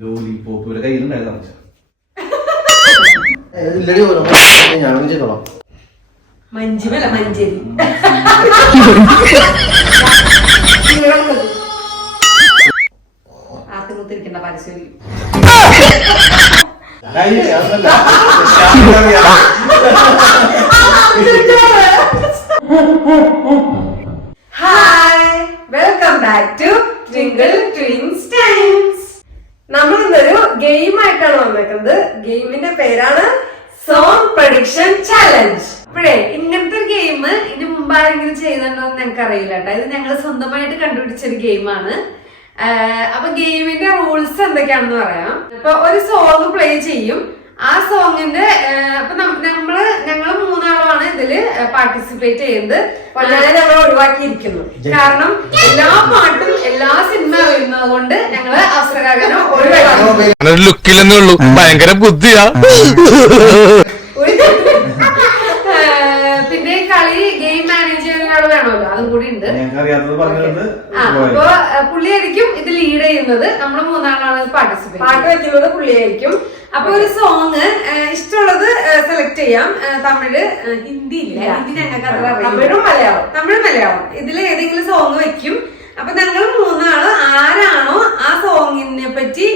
Lollipop ഒരു കയ്യിലുണ്ടായിരുന്നു ഞാൻ ചെയ്തോളാം മഞ്ജുമല്ല മഞ്ചേരി ആത്തിമുത്തിരിക്കണ്ട പരസ്യം അതല്ല. ഒരു ഗെയിമാണ്. അപ്പൊ ഗെയിമിന്റെ റൂൾസ് എന്തൊക്കെയാണെന്ന് പറയാം. ഇപ്പൊ ഒരു സോങ് പ്ലേ ചെയ്യും. ആ സോങ്ങിന്റെ അപ്പൊ നമ്മൾ ഞങ്ങൾ മൂന്നാളാണ് ഇതിൽ പാർട്ടിസിപ്പേറ്റ് ചെയ്യുന്നത്. വളരെ ഞങ്ങൾ ഒഴിവാക്കിയിരിക്കുന്നു. കാരണം എല്ലാ പാട്ടും എല്ലാ സിനിമ അറിയുന്നത് കൊണ്ട് ഞങ്ങൾ അവസരകാരനെ ഒഴിവാക്കി. ഉള്ളൂ. ഭയങ്കര ബുദ്ധിയാ ഒരു ഏഹ് പിന്നെ കളി ഗെയിം മാനേജ് ചെയ്യാൻ ഒരാൾ വേണമല്ലോ അതും കൂടി ഉണ്ട് ഞങ്ങൾക്ക് അറിയാത്തത് പറഞ്ഞത് ആ, അപ്പൊ പുള്ളിയായിരിക്കും ഇത് ലീഡ് ചെയ്യുന്നത്. നമ്മൾ മൂന്നാളാണ് പാർട്ടിസിപ്പേറ്റ് പാട്ട് വെക്കുന്നത് പുള്ളിയായിരിക്കും. അപ്പൊ ഒരു സോങ് ഇഷ്ടമുള്ളത് സെലക്ട് ചെയ്യാം. തമിഴ് ഹിന്ദി ഇല്ല? ഹിന്ദി ഞങ്ങൾക്ക് അത്ര തമിഴും മലയാളം. തമിഴ് മലയാളം. ഇതിൽ ഏതെങ്കിലും സോങ് വെക്കും. അപ്പൊ ഞങ്ങൾ മൂന്നാൾ ആരാണോ ആ സോങ്ങിനെ പറ്റി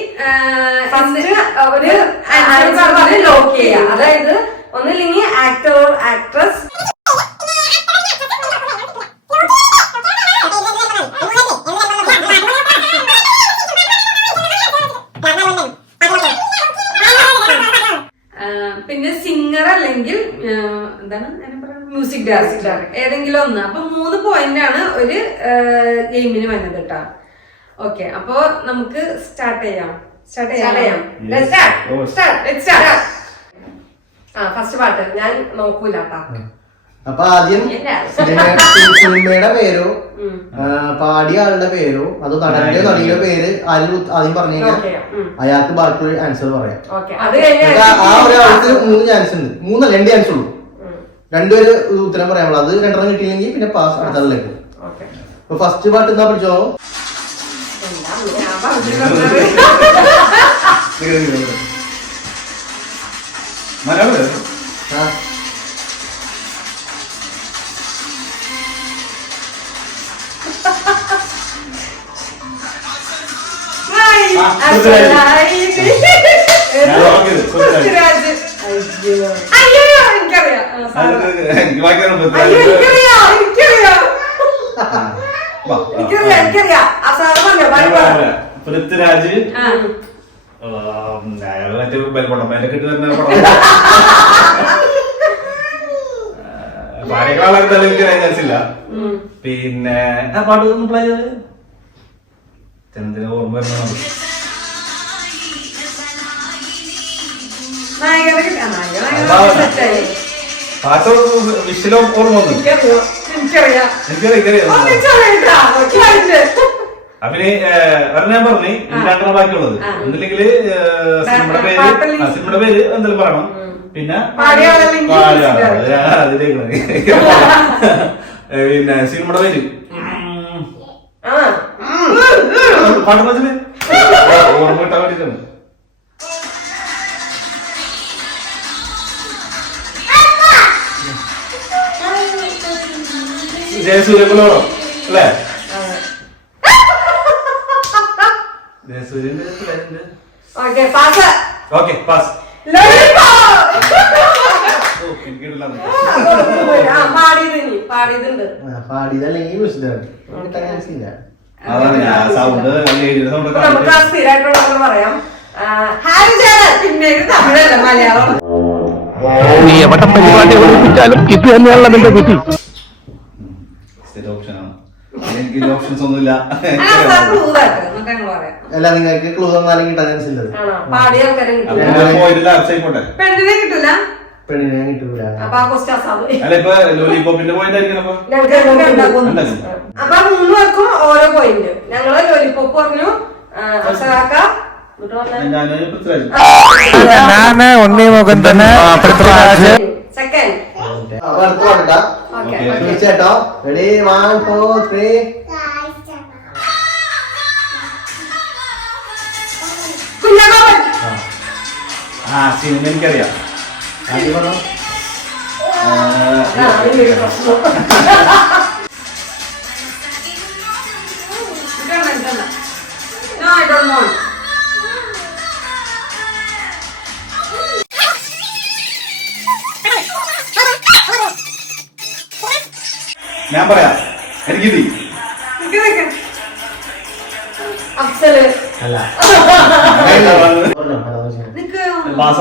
ഒരു ലോക്ക് ചെയ്യാം അതായത് ഒന്നില്ലെങ്കിൽ ആക്ടർ ആക്ട്രസ് ആ, പിന്നെ സിംഗർ അല്ലെങ്കിൽ ആ, എന്താണ് ഏതെങ്കിലും ഒന്ന്. അപ്പൊ മൂന്ന് പോയിന്റ് ആണ് ഒരു ഗെയിമിന് വന്നത് കേട്ടോ ഓക്കെ അപ്പൊ നമുക്ക് സ്റ്റാർട്ട് ചെയ്യാം. സ്റ്റാർട്ട് ചെയ്യാം. ആ ഫസ്റ്റ് പാട്ട് ഞാൻ നോക്കൂല അപ്പൊ ആദ്യം സിനിമയുടെ പേരോ പാടിയ ആളുടെ പേരോ അതോ നടന്റെ നടിയുടെ പേര് ആരും ആദ്യം പറഞ്ഞു അയാൾക്ക് ബാക്കി ആൻസർ പറയാം. ആ- ഒരാൾക്ക് മൂന്ന് ചാൻസ് ഉണ്ട്. മൂന്നല്ല രണ്ട് ചാൻസ് ഉള്ളൂ. രണ്ടുപേര് ഉത്തരം പറയാൻ പാടില്ല. അത് രണ്ടെണ്ണം കിട്ടിയില്ലെങ്കിൽ പിന്നെ പാസ് അടുത്തതിലേക്ക്. അപ്പൊ ഫസ്റ്റ് പാട്ട് എന്താ പഠിച്ചോ? ആ പൃഥ്വിരാജ്. മറ്റേ കിട്ടി വരുന്ന പടം. എനിക്ക് ചാൻസ് ഇല്ല. പിന്നെ ആ പാട്ട് ഒന്ന് പ്ലേ ചെയ്ത്. ഓർമ്മ വരുന്ന പാട്ട് വിഷലോ ഓർമ്മ വന്നു. അവന് ഞാൻ പറഞ്ഞു. രണ്ടെണ്ണം ബാക്കിയുള്ളത്. ആ. സിനിമയുടെ പേര്? സിനിമയുടെ പേര് എന്തെങ്കിലും പറയണം. പിന്നെ പിന്നെ സിനിമയുടെ പേര്. ഉം. ആ. പാട്ട് ഓർമ്മ കിട്ടാൻ വേണ്ടിട്ടാണ്. ജയസൂര്യക്കുലോടോ അല്ലേ? ജയസൂര്യന്റെ ഓക്കേ, പാസ്. Okay pass. പാടിയതല്ലെങ്കിൽ സ്ഥിരമായിട്ടുള്ള പറയാം. ആ, ഹാരിജാണ് പിന്നെ തമിഴല്ല മലയാളം. നീ എവിടെ പരിപാടി ഒളിപ്പിച്ചാലും ഇത് തന്നെയാണല്ലോ നിന്റെ കുട്ടി എനിക്ക് ഓപ്ഷൻസ് ഒന്നുമില്ല. അല്ല നിങ്ങൾക്ക് ക്ലൂ തന്നാലും കിട്ടാൻ ചാൻസ് ഇല്ലത്. ആണോ? പാടിയ ആൾക്കാരെ കിട്ടില്ല ഞാൻ പോയിട്ടില്ല അർച്ചയിക്കോട്ടെ പെണ്ണിനെ കിട്ടൂല? പെണ്ണിനെ കിട്ടൂല. അപ്പൊ ആ ക്വസ്റ്റ്യൻ അസാബ് അല്ല ഇപ്പൊ ലോലിപോപ്പിന്റെ പോയിന്റ് ആയിരിക്കണം അപ്പൊ. മൂന്ന് പേർക്കും ഓരോ പോയിന്റ് ഞങ്ങൾ ലോലിപോപ്പ് പറഞ്ഞു. ഞാൻ ഒന്നേ മുഖം തന്നെ സെക്കൻഡ്. അടുത്ത് പറഞ്ഞ തീർച്ചയായിട്ടോ റെഡി വൺ ഫോർ ത്രീ ആ സിനിമ എനിക്കറിയാം ആദ്യം പറഞ്ഞോ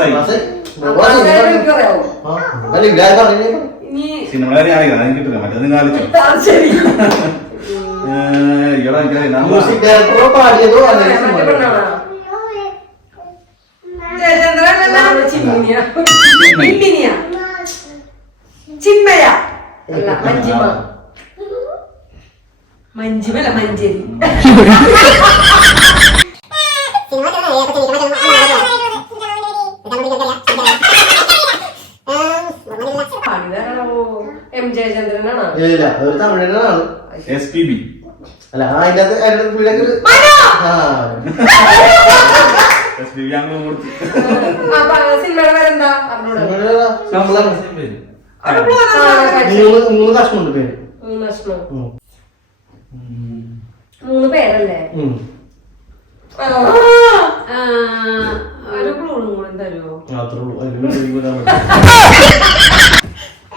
പാസ്സായി. സിനിമ അറിയാം? എനിക്ക് കിട്ടില്ല. മറ്റേ നിങ്ങൾ ആലോചിച്ചു മ്യൂസിക് ഡയറക്ടറോ പാടിയതോ. ചിന്മയ അല്ല മഞ്ജിമ. മഞ്ജിമല്ല മഞ്ചേരി അല്ല ആ അതിന്റെ അകത്ത് അതിന്റെ പുള്ളിയൊക്കെ ഒരു! ആ അപ്പൊ സിനിമയുടെ പേരെന്താ അറിഞ്ഞൂടാ. തമിഴനാ? നമ്മളാണ്. അവിടെ. മൂന്ന് മൂന്ന് കഷ്ണമുണ്ട് പേര് മൂന്ന് ഉം. മൂന്ന് പേരല്ലേ ഉം. ആ, ആ, ഒരു ക്ലൂണും കൂടെ തരുമോ അത്രേ ഉള്ളൂ അതിന് വേണ്ടി വിടാൻ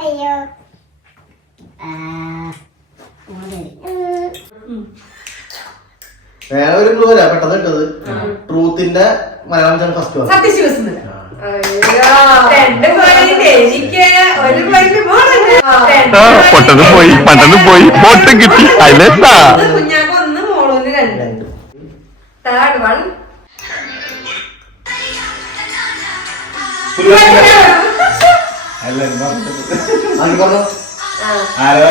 അയ്യോ വേറെ ഒരു ക്ലൂ വരാം പെട്ടെന്ന് ഇട്ടത് ട്രൂത്തിന്റെ മലയാളം ചാനൽ ഫസ്റ്റ് വന്നു. സത്യശിവസുന്ദര രണ്ട് പോയിന്റ് എനിക്ക് ഒരു പോയിന്റ് മോളുണ്ട് രണ്ട് പോയി പണ്ടനും പോയി ബോട്ടും കിട്ടി. അതിലെത്താ അല്ല പറഞ്ഞോ? ആരാ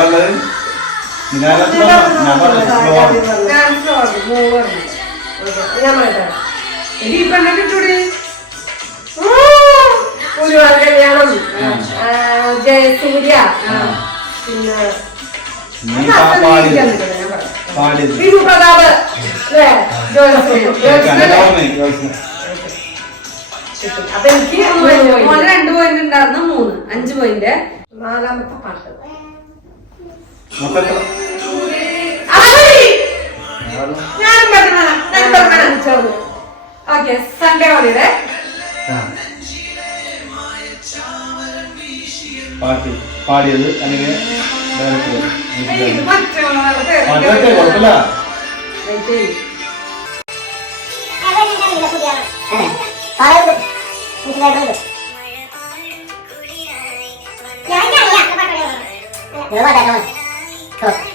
കല്യാണം ജയസൂര്യ പിന്നെ പ്രതാപ്? അപ്പൊ എനിക്ക് മോന് രണ്ട് പോയിന്റ് ഉണ്ടായിരുന്നു മൂന്ന് അഞ്ച് പോയിന്റ് നാലാമത്തെ പാട്ട് മൊത്തം എത്ര? ഞാൻ പറഞ്ഞു ഓക്കെ സൺഡേ ആ. പാട്ട് പാടിയത് അല്ലെങ്കിൽ ഞാൻ കുഴപ്പമില്ല ലാസ്റ്റ്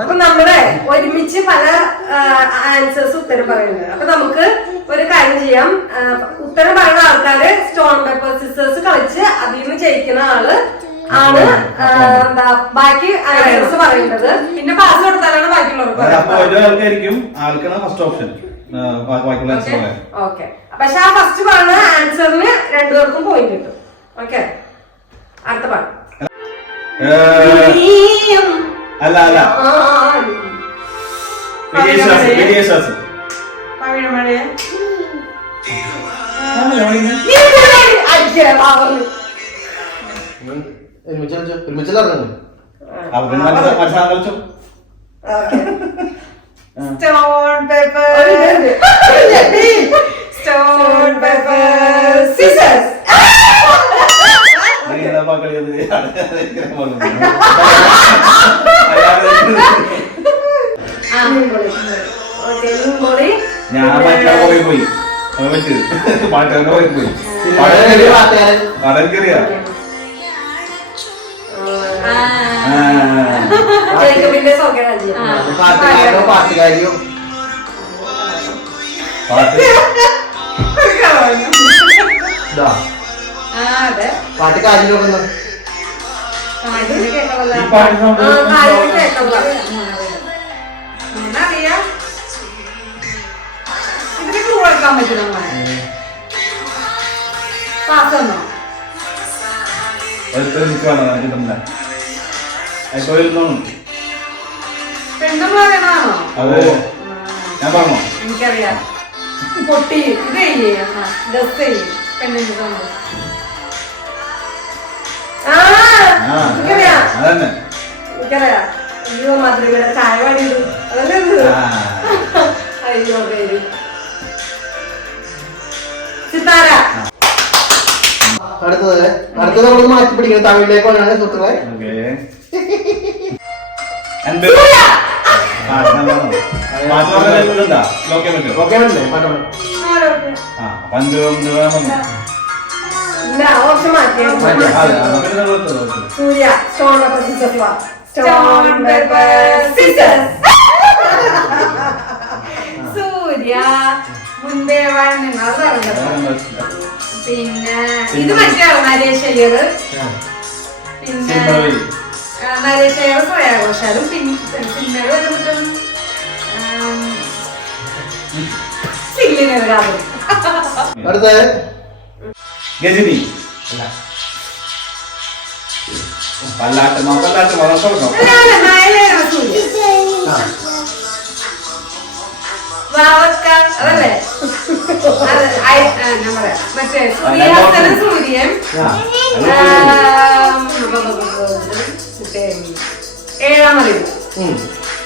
അപ്പൊ നമ്മൾ ഒരുമിച്ച് പല ആൻസേഴ്സ് ഉത്തരം പറയുന്നത്. അപ്പൊ നമുക്ക് ഒരു കാര്യം ചെയ്യാം. ഉത്തരം പറയുന്ന ആൾക്കാര് സ്റ്റോൺ പേപ്പർ സിസ്റ്റേഴ്സ് കളിച്ച് അതിൽ നിന്ന് ജയിക്കുന്ന ആൾ ആണ് എന്താ ബാക്കി ആൻസേഴ്സ് പറയുന്നത്. പിന്നെ പാസ് കൊടുത്താലാണ് ബാക്കിയുള്ളവർക്ക് ഫസ്റ്റ് ഓപ്ഷൻ ഓക്കെ. പക്ഷെ ആ ഫസ്റ്റ് പറഞ്ഞ ആൻസറിന് രണ്ടുപേർക്കും പോയിന്റ് കിട്ടും. ഓക്കെ. അടുത്ത പാട്ട്. അല്ല അല്ല. സ്റ്റോൺ പേപ്പർ സ്റ്റോൺ പേപ്പർ ആണല്ലോ, അവിടെ ഇങ്ങനെ. നീ കൂടെ അയ്യേ, പറഞ്ഞു. ഒരുമിച്ച് കളിച്ചോ? ഒരുമിച്ച് ഇറങ്ങുന്നു. അവർക്ക് മനസ്സിലാ- മനസ്സിലാക്കാൻ കളിച്ചോ? Stone, paper, stone, paper, scissors. നീ ഏതാ പാ കളിയത്? ഇങ്ങനെ പറഞ്ഞു. അയാൾ Okay. പോയി പോയി അത് പറ്റിയത് പാട്ടുകാരന്റെ പോയി പോയി കടൽ കയറിയ പാട്ടുകാരനോ പാട്ടുകാരിയോ പാട്ട് ഇതാ അറിയാം കാര്യം ക്ലൂ എടുക്കാൻ പറ്റും നമ്മളെ പാസ് തന്നോ എനിക്കറിയാം. പൊട്ടി ഇത് ചെയ്യേ. ഡസ് ചെയ്യേ. പെണ്ണിന്റെ എനിക്കറിയാം എനിക്കറിയാം അയ്യോ മധുരയുടെ ചായ പാടിയത് അതല്ലേ. അയ്യോ പേര് സിത്താര. അടുത്തത്. അടുത്തത് നമ്മൾ മാറ്റി പിടിക്കുന്നത് തമിഴിലേക്ക് വന്നാണ് സുഹൃത്തുക്കളെ. Okay. Okay punch Surya stone paper scissors വാ Stone, paper, scissors. സൂര്യ മുൻപേ വെച്ചില്ല. പിന്നെ ഇത് മറ്റേ നരേഷ് അയ്യർ. പിന്നെ നരേഷ് അയ്യർ ശ്രേയാഘോഷാലും പിന്നെ പിന്നെ വരുമ്പോഴും സില്ലിനൊരാളും അടുത്തത്. ഗജനി അല്ല പല്ലാട്ടമോ പല്ലാട്ടമോ പറയാം മറ്റേ സൂര്യൻ ഏഴാം അറിവ്.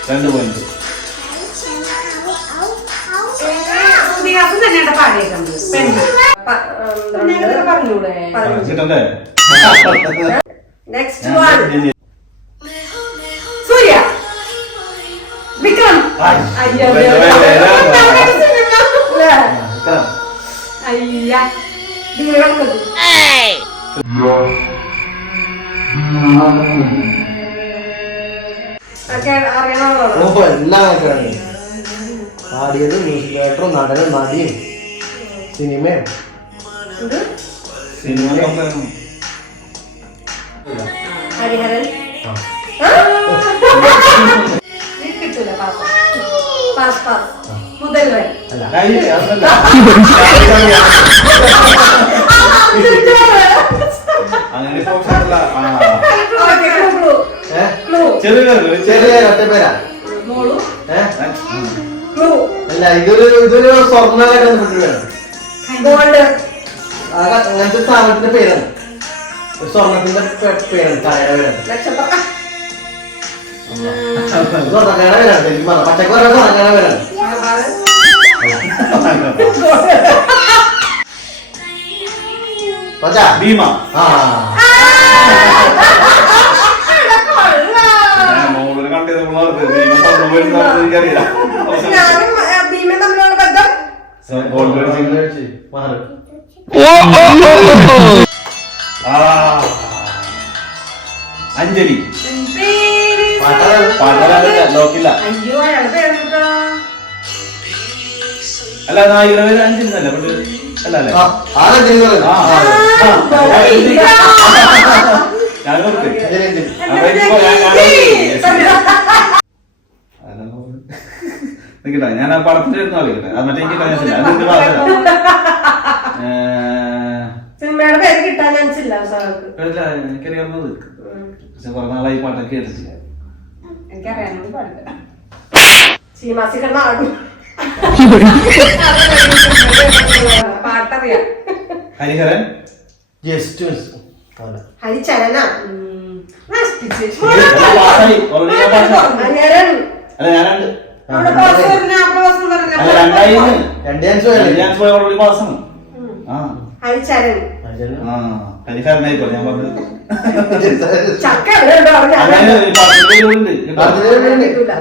രണ്ട് പോയിന്റ് സൂര്യഹാസൻ തന്നെയാണ് പാടിയേക്കുന്നത് പെണ്ണ് നെക്സ്റ്റ് വൺ സൂര്യ. വിക്രം. അയ്യോ അറിയണമല്ലോ പാടിയത് മ്യൂസിക് ഡയറക്ടറും നടനും നടിയും സിനിമയും. ഹരിഹരൻ. കിട്ടൂല പാപ്പ പാസ് പാസ് മുതൽവൻ അല്ല ഇതൊരു ഇതൊരു സ്വർണമായിട്ട് ഗോൾഡ് അങ്ങനത്തെ സ്ഥാപനത്തിന്റെ പേരാണ്. ഒരു സ്വർണത്തിന്റെ പേരാണ് കടയുടെ പേരാണ് സ്വർണക്കടയുടെ പേരാണ് എനിക്ക് പറഞ്ഞാൽ പച്ചക്ക് പറഞ്ഞ സ്വർണക്കടയുടെ പേരാണ്. പച്ചാ. ഭീമ. ആ. എനിക്കറിയില്ല. അഞ്ജലി. പേരെന്താ അല്ല ആ, ആ. ആ. ഞാൻ ആ പടത്തിന്റെ അടുത്ത് അറിയിക്കട്ടെ അത് മറ്റേ എനിക്ക് അത് എനിക്ക് പറഞ്ഞില്ല സിനിമയുടെ പേര് കിട്ടാൻ ചാൻസില്ല സാർക്ക്. എനിക്കറിയാവുന്നത് പക്ഷെ കുറെ നാളായി പാട്ടൊക്കെ കേട്ടിട്ടില്ല. എനിക്കറിയാനോട് പാടില്ല. സീമാസി കിടന്ന ആടും. പാട്ടറിയാം. ഹരിഹരൻ? ജസ്റ്റ് ഹരിചരന. നശിപ്പിച്ച് അല്ല, ഞാൻ പാസ്സായി. ഹരിഹരൻ. അല്ല ഞാനുണ്ട്. അവിടെ പാസ് പറഞ്ഞ അവിടെ പാസ് പറഞ്ഞ രണ്ടായിരുന്നു രണ്ട് ചാൻസ് പോയ ഓൾറെഡി പാസ്സാണ് ആ. ഹരിഹരനായിക്കോ ഞാൻ പറഞ്ഞത്. ചക്ക എവിടെ ഉണ്ടോ? അവിടെ ഞാൻ അങ്ങനെ ഒരു പടത്തിന്റെ പേരുണ്ട് കേട്ടോ. കിട്ടൂല.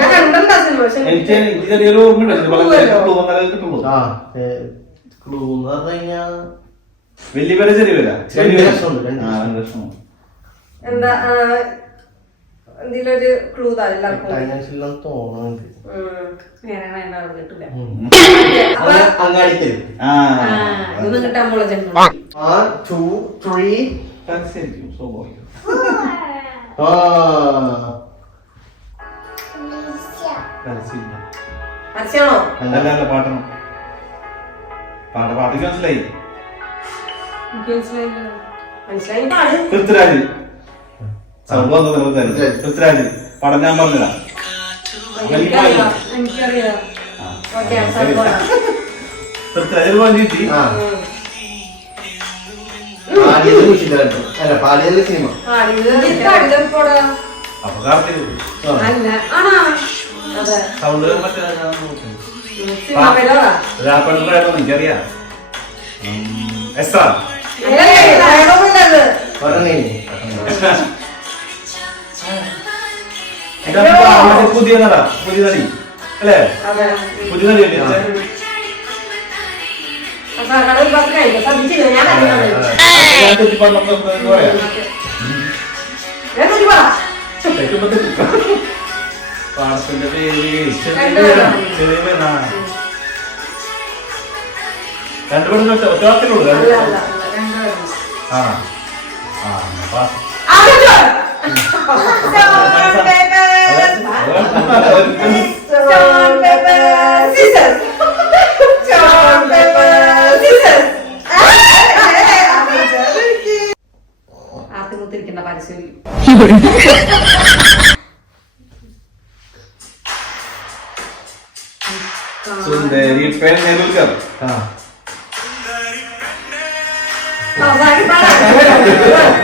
ഞാൻ കണ്ടല്ലോ സിനിമ പക്ഷെ എനിക്ക് എനിക്ക് ചെറിയൊരു ഓർമ്മയുണ്ട് ഇത് വളരെ ക്ലൂ വന്നാലേ കിട്ടുള്ളൂ ആ ക്ലൂ എന്ന് പറഞ്ഞു കഴിഞ്ഞാ വലിയ പേര് ചെറിയ പേരാ? രണ്ട് ലക്ഷമുണ്ട്, രണ്ട് ലക്ഷം എന്താ ആ, എന്തെങ്കിലും ഒരു ക്ലൂ താ എല്ലാവർക്കും ഫൈനാൻഷ്യലെന്ന് തോന്നുന്നുണ്ട്. ഉം. നേരെ വേണ്ട അവിടെ കിട്ടില്ല അപ്പൊ ആ. ആ ഇതൊന്നും കിട്ടാൻ ആ ടു ത്രീ പരസ്യമായിരിക്കും, സ്വാഭാവികം. ആ. പരസ്യമില്ല. പരസ്യമാണോ അല്ല അല്ല പാട്ടണം പാട്ട പാട്ടിക്ക് മനസ്സിലായി മനസ്സിലായി പാട് പൃഥ്വിരാജ്. സംഭവം എന്താ പൃഥ്വിരാജ് പടം ഞാൻ പറഞ്ഞതാ. പൃഥ്വിരാജ് പാടിയത് സിനിമ. അപ്പൊ കാർത്തിക് സൗണ്ട് മറ്റേ എനിക്കറിയാം. എസ്രാ? പറഞ്ഞേ പുതിയ നട പുതിയ നടി. അല്ലേ? പുതിയ നടി. പാടത്തിന്റെ പേര് ചെറിയ പേരാ. രണ്ടുപേരും ഒറ്റ ഒറ്റ അല്ല അല്ല അല്ല. രണ്ടുപേരും ആ. ആ Stone, paper, scissors. Stone, paper, scissors. ആദ്യം കുത്തിരിക്കുന്ന പരസ്യം സുന്ദരി പാടാം. ആ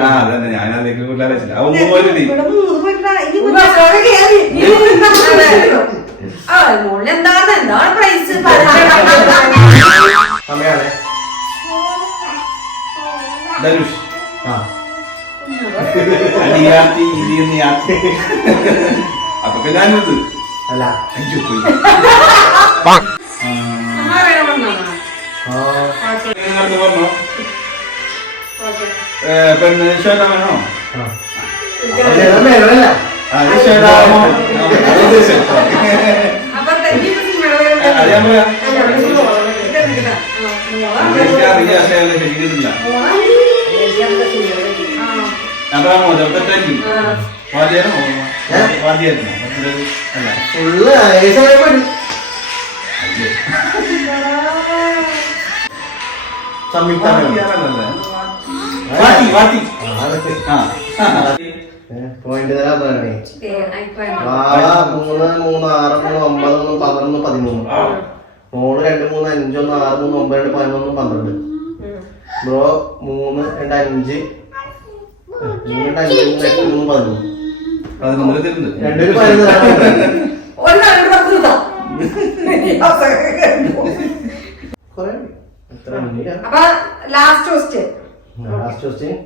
ആ അതന്നെ. ഞാൻ അതിലേക്ക് കൂടുതൽ വെച്ചില്ല അവൻ എന്താണ്? ആ മോളിൽ എന്താണ്? എന്താണ് പ്രൈസ് സമയാണ് ധനുഷ്. ആ. അടിയാത്തി ഇരിയുന്ന യാത്തി അപ്പൊ പിന്നെ ഞാനിത്. അല്ല. അയ്യോ പോയി. ആ, പറഞ്ഞു പെണ്ണ് ശ്വേതാമനോ? ശ്വേതാമോ അത് പക്ഷേ അതിനെ ശരിക്കുന്നില്ല പറയാമോ ചെറുപ്പത്തായിരിക്കും വാദ്യാനോ? വാദ്യായിരുന്നോ അല്ല. ഫുള്ള് ഏകദേശം പോയി അയ്യോ. സംയുക്ത വാട്ടി ആ പോയിന്റ് തരാൻ പറയണേ. വാവ മൂന്ന് മൂന്ന് ആറ് മൂന്ന് ഒമ്പത് മൂന്ന് പതിനൊന്ന് പതിമൂന്ന്. മോൾ രണ്ട് മൂന്ന് അഞ്ചൊന്ന് ആറ് മൂന്ന് ഒമ്പത് രണ്ട് പതിനൊന്ന് പന്ത്രണ്ട്. ബ്രോ മൂന്ന് രണ്ട് അഞ്ച്. മൂന്ന് രണ്ട് അഞ്ച് മൂന്ന് എട്ട് മൂന്ന് പതിനൊന്ന് രണ്ടൊരു പതിനൊന്ന് അപ്പൊ ലാസ്റ്റ് ക്വസ്റ്റ്യൻ ലാസ്റ്റ് ക്വസ്റ്റ്യൻ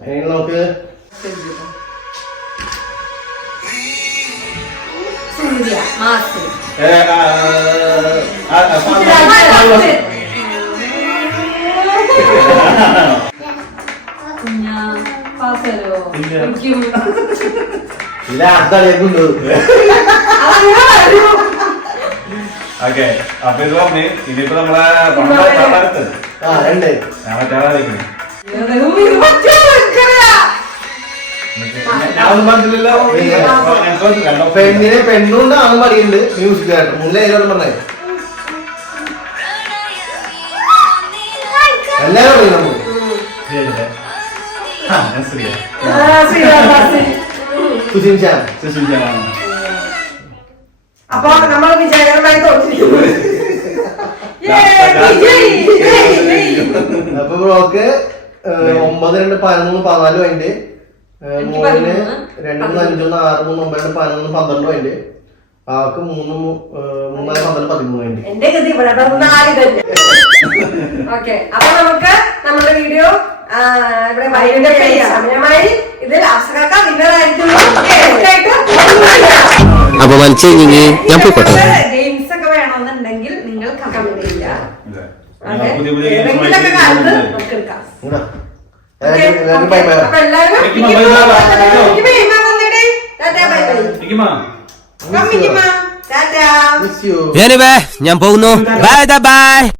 അതിന് നമുക്ക് ഇല്ല. അടുത്തളിയൊക്കെ ഉണ്ട് ഓക്കെ അപ്പൊ ഇത് പറഞ്ഞു ഇനിയിപ്പോ നമ്മളെ പണം പാടാത്തത് ആ രണ്ട്. ഞാൻ മറ്റാളായിരിക്കും? പെണ്ണിനെ പെണ്ണുണ്ട് ആണും പറയുന്നുണ്ട് മ്യൂസിക് ഡയറക്ടർ മുന്നേ ഏതോടെ പറഞ്ഞേ? എല്ലാരും പറയും നമുക്ക്? സുശീൻ ആ, ഞാൻ ശ്രീയാ. അപ്പൊ നമ്മൾ വിജയകരമായി തോന്നിയിരിക്കുന്നു. അപ്പൊ ഒമ്പത് രണ്ട് പതിനൊന്ന് പതിനാല് പോയിന്റ്. എനിക്ക് മൂന്നിന് പതിമൂന്ന്, രണ്ട് മൂന്ന് അഞ്ചൊന്ന് ആറ് മൂന്ന് ഒമ്പത് രണ്ട് പതിനൊന്ന് പന്ത്രണ്ട് പോയിന്റ്. ആൾക്ക് മൂന്ന് മൂന്നാൽ പന്ത്രണ്ട് പതിമൂന്ന് പോയിന്റ്. എന്റെ ഗതി ഇവിടെ ഓക്കെ അപ്പൊ നമുക്ക് നമ്മുടെ വീഡിയോ ഇവിടെ വൈകിട്ട് സമയമായി ഇതിൽ അസകാക്ക വിന്നർ ആയിരിക്കും അപമാനിച്ച് കഴിഞ്ഞ് ഞാൻ പോയിക്കോട്ടെ. ഗെയിംസ് ഒക്കെ വേണമെന്നുണ്ടെങ്കിൽ നിങ്ങൾ ഏതെങ്കിലുമൊക്കെ കാലത്ത് നമുക്ക് എടുക്കാം. എല്ലാവരും-. അപ്പൊ you. ഞാൻ പോകുന്നു. Bye bye